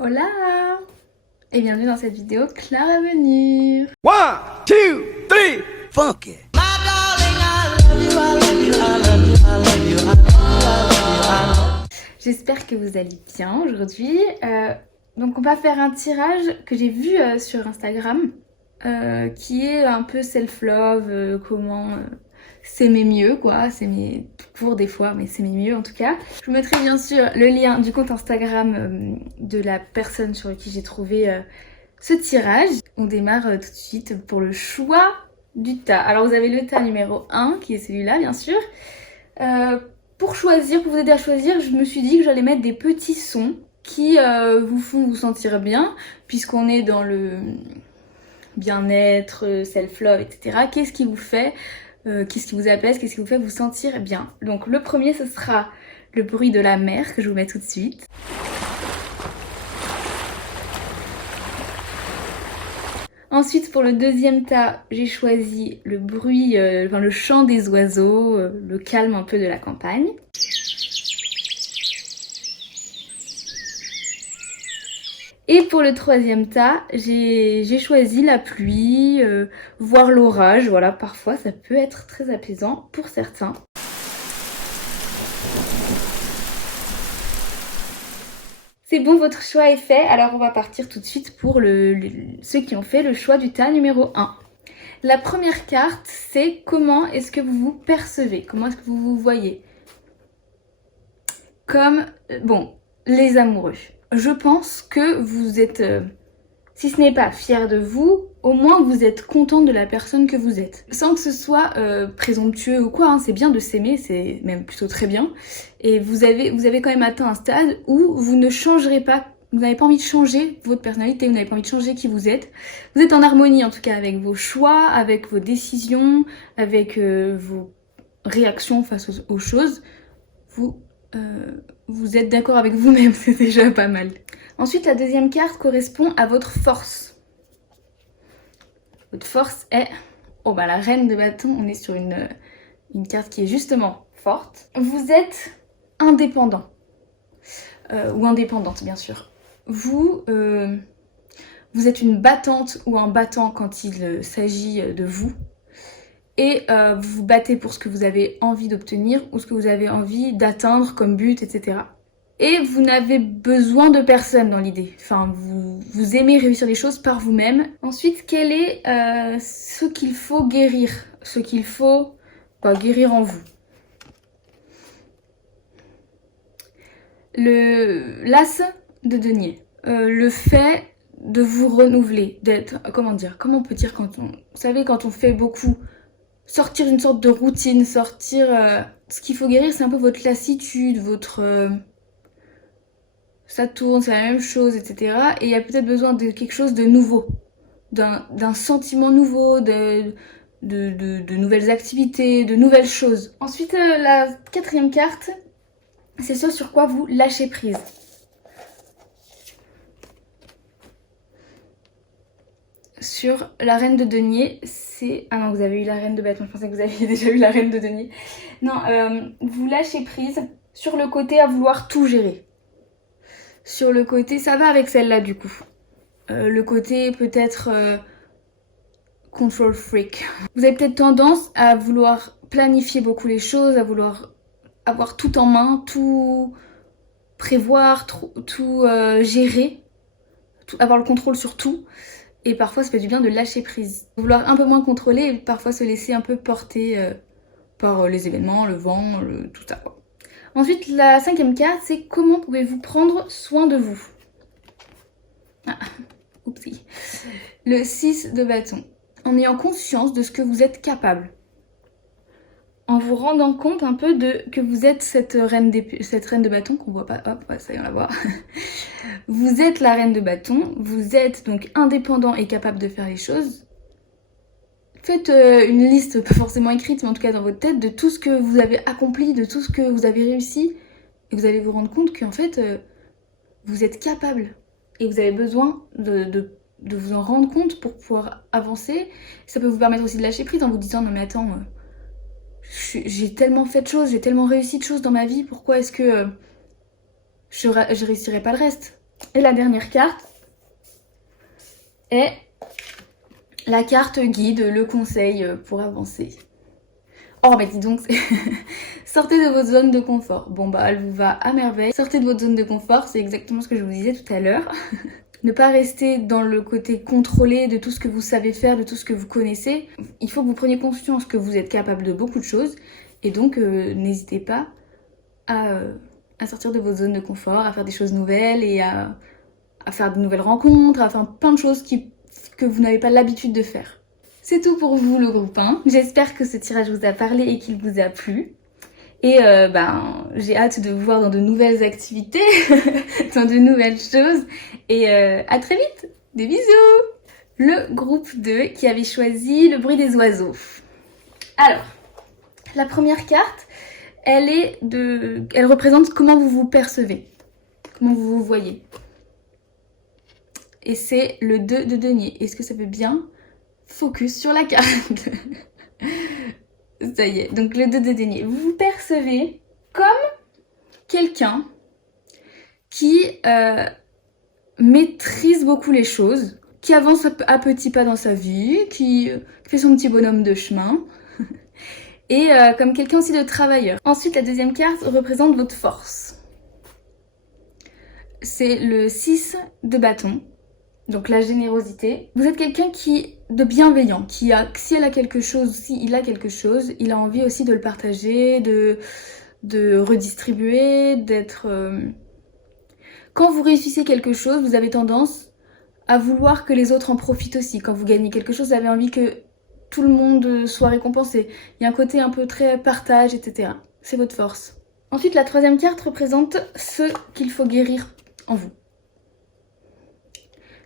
Hola et bienvenue dans cette vidéo Claire à venir. One, two, three, funky. J'espère que vous allez bien aujourd'hui. Donc on va faire un tirage que j'ai vu sur Instagram qui est un peu self-love, comment s'aimer mieux quoi, s'aimer tout court des fois mais s'aimer mieux en tout cas. Je vous mettrai bien sûr le lien du compte Instagram de la personne sur qui j'ai trouvé ce tirage. On démarre tout de suite pour le choix du tas. Alors vous avez le tas numéro 1 qui est celui-là bien sûr. Pour choisir, pour vous aider à choisir, je me suis dit que j'allais mettre des petits sons qui vous font vous sentir bien, puisqu'on est dans le bien-être, self-love, etc. Qu'est-ce qui vous fait, qu'est-ce qui vous apaise, qu'est-ce qui vous fait vous sentir bien? Donc le premier, ce sera le bruit de la mer, que je vous mets tout de suite. Ensuite, pour le deuxième tas, j'ai choisi le bruit, le chant des oiseaux, le calme un peu de la campagne. Et pour le troisième tas, j'ai choisi la pluie, voire l'orage. Voilà, parfois ça peut être très apaisant pour certains. C'est bon, votre choix est fait. Alors on va partir tout de suite pour ceux qui ont fait le choix du tas numéro 1. La première carte, c'est comment est-ce que vous vous percevez? Comment est-ce que vous vous voyez? Comme, bon, les amoureux. Je pense que vous êtes, si ce n'est pas fier de vous, au moins vous êtes content de la personne que vous êtes. Sans que ce soit présomptueux ou quoi, hein, c'est bien de s'aimer, c'est même plutôt très bien. Et vous avez quand même atteint un stade où vous ne changerez pas, vous n'avez pas envie de changer votre personnalité, vous n'avez pas envie de changer qui vous êtes. Vous êtes en harmonie en tout cas avec vos choix, avec vos décisions, avec vos réactions face aux choses. Vous êtes d'accord avec vous-même, c'est déjà pas mal. Ensuite, la deuxième carte correspond à votre force. Votre force est... Oh bah la reine de bâton, on est sur une carte qui est justement forte. Vous êtes indépendant. Ou indépendante, bien sûr. Vous êtes une battante ou un battant quand il s'agit de vous. Et vous vous battez pour ce que vous avez envie d'obtenir ou ce que vous avez envie d'atteindre comme but, etc. Et vous n'avez besoin de personne dans l'idée. Enfin, vous aimez réussir les choses par vous-même. Ensuite, quel est ce qu'il faut guérir? Ce qu'il faut guérir en vous. L'as de denier. Le fait de vous renouveler, d'être... Comment on peut dire quand on... Vous savez, quand on fait beaucoup... Sortir d'une sorte de routine, ce qu'il faut guérir, c'est un peu votre lassitude, votre... ça tourne, c'est la même chose, etc. Et il y a peut-être besoin de quelque chose de nouveau, d'un sentiment nouveau, de nouvelles activités, de nouvelles choses. Ensuite, la quatrième carte, c'est ce sur quoi vous lâchez prise. Sur la reine de denier, c'est... Ah non, vous avez eu la reine de bâton, je pensais que vous aviez déjà eu la reine de denier. Non, vous lâchez prise sur le côté à vouloir tout gérer. Sur le côté, ça va avec celle-là du coup. Le côté peut-être control freak. Vous avez peut-être tendance à vouloir planifier beaucoup les choses, à vouloir avoir tout en main, tout prévoir, tout gérer, avoir le contrôle sur tout. Et parfois, ça fait du bien de lâcher prise. Vouloir un peu moins contrôler et parfois se laisser un peu porter par les événements, le vent, tout ça. Ensuite, la cinquième carte, c'est comment pouvez-vous prendre soin de vous? Ah, oupsie. Le 6 de bâton. En ayant conscience de ce que vous êtes capable. En vous rendant compte un peu que vous êtes cette reine de bâton qu'on voit pas. Hop, ouais, ça y est, on la voit. Vous êtes la reine de bâton, vous êtes donc indépendant et capable de faire les choses. Faites une liste, pas forcément écrite, mais en tout cas dans votre tête, de tout ce que vous avez accompli, de tout ce que vous avez réussi. Et vous allez vous rendre compte qu'en fait, vous êtes capable. Et vous avez besoin de vous en rendre compte pour pouvoir avancer. Ça peut vous permettre aussi de lâcher prise en vous disant, non mais attends... j'ai tellement fait de choses, j'ai tellement réussi de choses dans ma vie, pourquoi est-ce que je réussirais pas le reste? Et la dernière carte est la carte guide, le conseil pour avancer. Oh mais dis donc, sortez de votre zone de confort. Bon bah elle vous va à merveille. Sortez de votre zone de confort, c'est exactement ce que je vous disais tout à l'heure. Ne pas rester dans le côté contrôlé de tout ce que vous savez faire, de tout ce que vous connaissez. Il faut que vous preniez conscience que vous êtes capable de beaucoup de choses. Et donc n'hésitez pas à sortir de votre zone de confort, à faire des choses nouvelles et à faire de nouvelles rencontres, à faire plein de choses que vous n'avez pas l'habitude de faire. C'est tout pour vous le groupe 1. J'espère que ce tirage vous a parlé et qu'il vous a plu. Et j'ai hâte de vous voir dans de nouvelles activités, dans de nouvelles choses. Et à très vite. Des bisous. Le groupe 2 qui avait choisi le bruit des oiseaux. Alors, la première carte, elle représente comment vous vous percevez, comment vous vous voyez. Et c'est le 2 de denier. Est-ce que ça peut bien focus sur la carte? Ça y est, donc le 2 de denier. Vous vous percevez comme quelqu'un qui maîtrise beaucoup les choses, qui avance à petits pas dans sa vie, qui fait son petit bonhomme de chemin, et comme quelqu'un aussi de travailleur. Ensuite, la deuxième carte représente votre force. C'est le 6 de bâton. Donc la générosité. Vous êtes quelqu'un de bienveillant, si il a quelque chose, il a envie aussi de le partager, de redistribuer, d'être... Quand vous réussissez quelque chose, vous avez tendance à vouloir que les autres en profitent aussi. Quand vous gagnez quelque chose, vous avez envie que tout le monde soit récompensé. Il y a un côté un peu très partage, etc. C'est votre force. Ensuite, la troisième carte représente ce qu'il faut guérir en vous.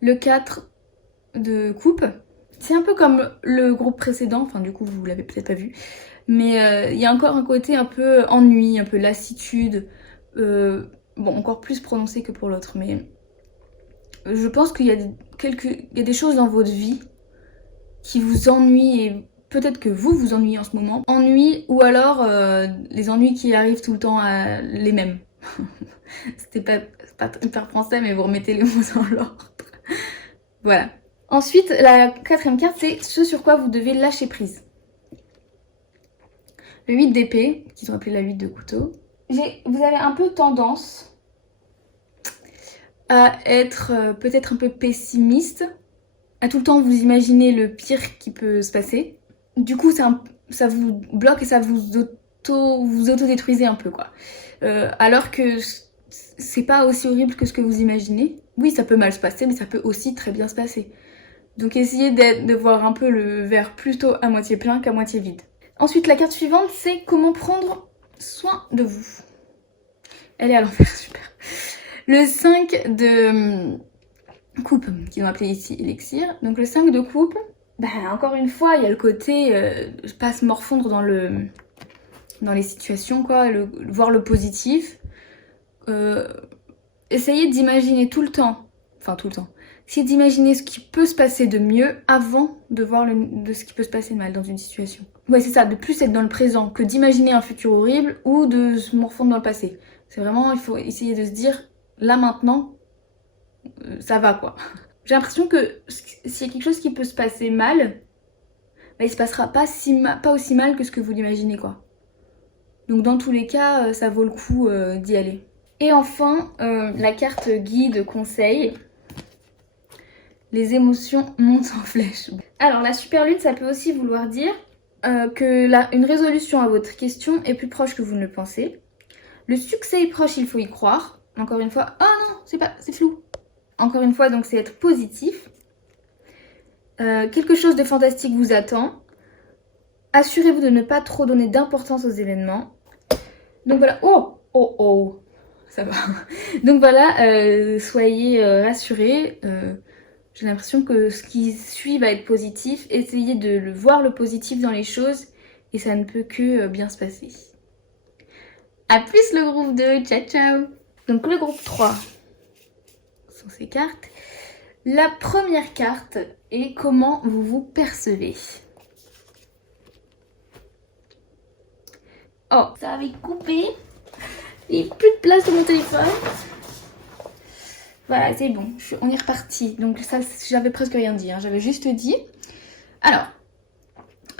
Le 4 de coupe, c'est un peu comme le groupe précédent, enfin du coup vous l'avez peut-être pas vu, mais il y a encore un côté un peu ennui, un peu lassitude, bon encore plus prononcé que pour l'autre, mais je pense qu'il y a des choses dans votre vie qui vous ennuient et peut-être que vous vous ennuyez en ce moment. Ennui ou alors les ennuis qui arrivent tout le temps à les mêmes. C'est pas hyper français mais vous remettez les mots dans l'ordre. Voilà. Ensuite, la quatrième carte, c'est ce sur quoi vous devez lâcher prise. Le 8 d'épée, qu'ils ont appelé la 8 de couteau. Vous avez un peu tendance à être peut-être un peu pessimiste, à tout le temps vous imaginer le pire qui peut se passer. Du coup, ça vous bloque et ça vous autodétruisez un peu, quoi. Alors que c'est pas aussi horrible que ce que vous imaginez. Oui, ça peut mal se passer, mais ça peut aussi très bien se passer. Donc essayez de voir un peu le verre plutôt à moitié plein qu'à moitié vide. Ensuite, la carte suivante, c'est comment prendre soin de vous. Elle est à l'envers, super. Le 5 de coupe, qu'ils ont appelé ici élixir. Donc le 5 de coupe, encore une fois, il y a le côté pas se morfondre dans les situations, quoi, voir le positif. Essayez d'imaginer tout le temps, essayez d'imaginer ce qui peut se passer de mieux avant de voir de ce qui peut se passer de mal dans une situation. Ouais, c'est ça, de plus être dans le présent que d'imaginer un futur horrible ou de se morfondre dans le passé. C'est vraiment, il faut essayer de se dire, là maintenant, ça va quoi. J'ai l'impression que s'il y a quelque chose qui peut se passer mal, il se passera pas aussi mal que ce que vous l'imaginez, quoi. Donc dans tous les cas, ça vaut le coup d'y aller. Et enfin, la carte guide conseil. Les émotions montent en flèche. Alors la super lune, ça peut aussi vouloir dire une résolution à votre question est plus proche que vous ne le pensez. Le succès est proche, il faut y croire. Encore une fois, oh non, c'est flou. Encore une fois, donc c'est être positif. Quelque chose de fantastique vous attend. Assurez-vous de ne pas trop donner d'importance aux événements. Donc voilà, oh, ça va. Donc voilà, soyez rassurés. J'ai l'impression que ce qui suit va être positif. Essayez de voir le positif dans les choses et ça ne peut que bien se passer. A plus le groupe 2, ciao ciao. Donc le groupe 3 sont ces cartes. La première carte est comment vous vous percevez. Oh, ça avait coupé. Il n'y a plus de place sur mon téléphone. Voilà, c'est bon, on est reparti. Donc ça, j'avais presque rien dit, hein. J'avais juste dit. Alors,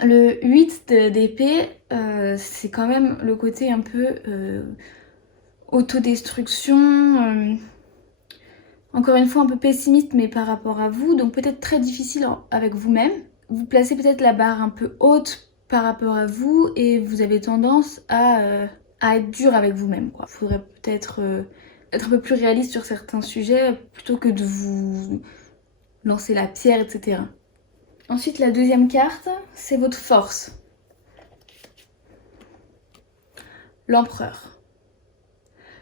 le 8 d'épée, c'est quand même le côté un peu autodestruction. Encore une fois, un peu pessimiste, mais par rapport à vous. Donc peut-être très difficile avec vous-même. Vous placez peut-être la barre un peu haute par rapport à vous et vous avez tendance à être dur avec vous-même. Il faudrait peut-être être un peu plus réaliste sur certains sujets plutôt que de vous lancer la pierre, etc. Ensuite, la deuxième carte, c'est votre force. L'empereur.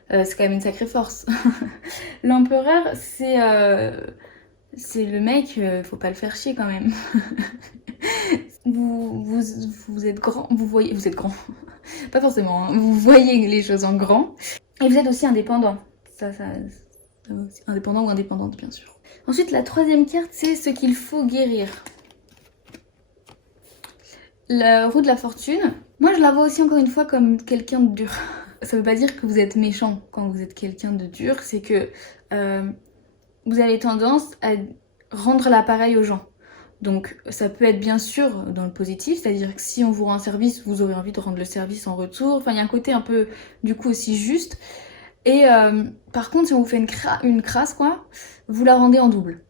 C'est quand même une sacrée force. L'empereur, c'est le mec, faut pas le faire chier quand même. vous êtes grand, vous êtes grand. Pas forcément, hein. Vous voyez les choses en grand. Et vous êtes aussi indépendant. Ça indépendant ou indépendante, bien sûr. Ensuite, la troisième carte, c'est ce qu'il faut guérir. La roue de la fortune. Moi, je la vois aussi encore une fois comme quelqu'un de dur. Ça veut pas dire que vous êtes méchant quand vous êtes quelqu'un de dur, c'est que vous avez tendance à rendre l'appareil aux gens. Donc ça peut être bien sûr dans le positif, c'est-à-dire que si on vous rend un service, vous aurez envie de rendre le service en retour. Enfin, il y a un côté un peu, du coup, aussi juste. Et par contre, si on vous fait une crasse, quoi, vous la rendez en double.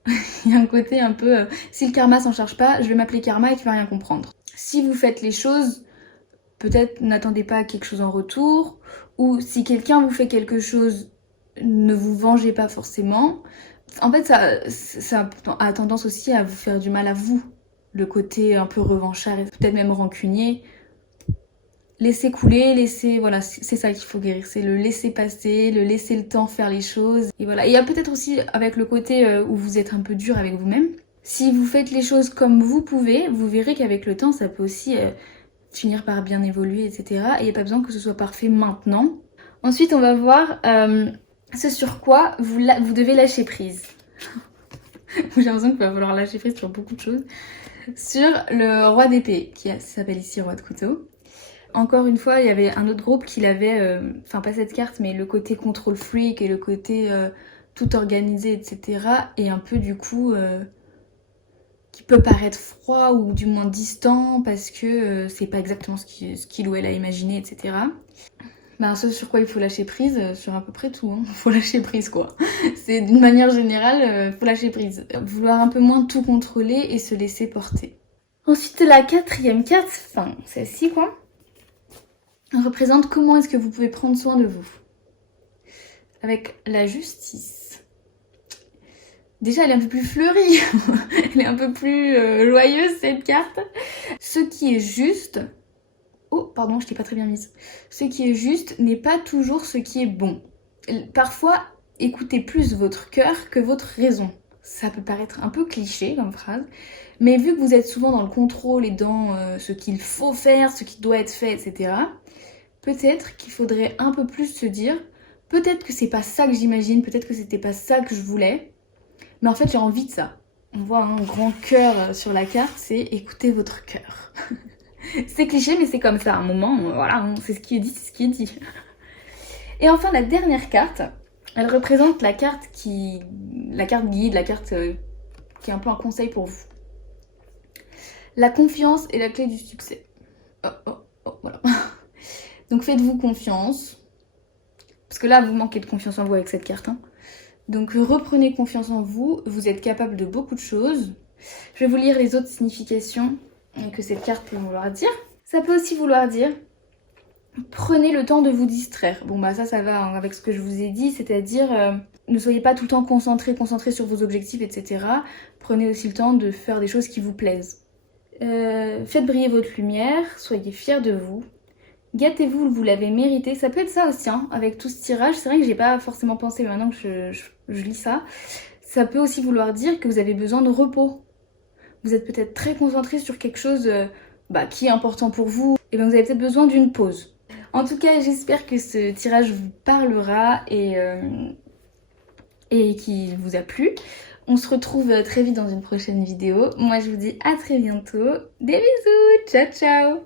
Il y a un côté un peu, si le karma s'en charge pas, je vais m'appeler karma et tu vas rien comprendre. Si vous faites les choses, peut-être n'attendez pas quelque chose en retour, ou si quelqu'un vous fait quelque chose, ne vous vengez pas forcément. En fait, ça a tendance aussi à vous faire du mal à vous. Le côté un peu revanchard et peut-être même rancunier. Laissez couler, voilà, c'est ça qu'il faut guérir. C'est le laisser passer, le laisser le temps faire les choses. Et voilà. Et il y a peut-être aussi avec le côté où vous êtes un peu dur avec vous-même. Si vous faites les choses comme vous pouvez, vous verrez qu'avec le temps, ça peut aussi finir par bien évoluer, etc. Et il n'y a pas besoin que ce soit parfait maintenant. Ensuite, on va voir ce sur quoi vous devez lâcher prise. J'ai l'impression qu'il va falloir lâcher prise sur beaucoup de choses. Sur le roi d'épée, qui s'appelle ici roi de couteau. Encore une fois, il y avait un autre groupe qui l'avait, enfin pas cette carte, mais le côté control freak et le côté tout organisé, etc. Et un peu du coup, qui peut paraître froid ou du moins distant parce que c'est pas exactement ce qu'il ou elle a imaginé, etc. Ben, ce sur quoi il faut lâcher prise, sur à peu près tout, hein. Faut lâcher prise quoi. C'est d'une manière générale, faut lâcher prise. Vouloir un peu moins tout contrôler et se laisser porter. Ensuite, la quatrième carte, enfin celle-ci quoi, représente comment est-ce que vous pouvez prendre soin de vous. Avec la justice. Déjà, elle est un peu plus fleurie, elle est un peu plus joyeuse cette carte. Ce qui est juste... Oh, pardon, je t'ai pas très bien mise. Ce qui est juste n'est pas toujours ce qui est bon. Parfois, écoutez plus votre cœur que votre raison. Ça peut paraître un peu cliché comme phrase, mais vu que vous êtes souvent dans le contrôle et dans ce qu'il faut faire, ce qui doit être fait, etc., peut-être qu'il faudrait un peu plus se dire, peut-être que c'est pas ça que j'imagine, peut-être que c'était pas ça que je voulais, mais en fait j'ai envie de ça. On voit un grand cœur sur la carte, c'est écoutez votre cœur. C'est cliché, mais c'est comme ça. À un moment, voilà, c'est ce qui est dit, c'est ce qui est dit. Et enfin, la dernière carte, elle représente la carte guide, la carte qui est un peu un conseil pour vous. La confiance est la clé du succès. Voilà. Donc faites-vous confiance. Parce que là, vous manquez de confiance en vous avec cette carte. Hein. Donc reprenez confiance en vous. Vous êtes capable de beaucoup de choses. Je vais vous lire les autres significations que cette carte peut vouloir dire. Ça peut aussi vouloir dire prenez le temps de vous distraire. Bon bah ça va avec ce que je vous ai dit, c'est-à-dire ne soyez pas tout le temps concentré sur vos objectifs, etc. Prenez aussi le temps de faire des choses qui vous plaisent. Faites briller votre lumière, soyez fiers de vous. Gâtez-vous, vous l'avez mérité. Ça peut être ça aussi, hein, avec tout ce tirage. C'est vrai que j'ai pas forcément pensé, mais maintenant que je lis ça. Ça peut aussi vouloir dire que vous avez besoin de repos. Vous êtes peut-être très concentré sur quelque chose qui est important pour vous. Et bien vous avez peut-être besoin d'une pause. En tout cas, j'espère que ce tirage vous parlera et qu'il vous a plu. On se retrouve très vite dans une prochaine vidéo. Moi, je vous dis à très bientôt. Des bisous. Ciao, ciao.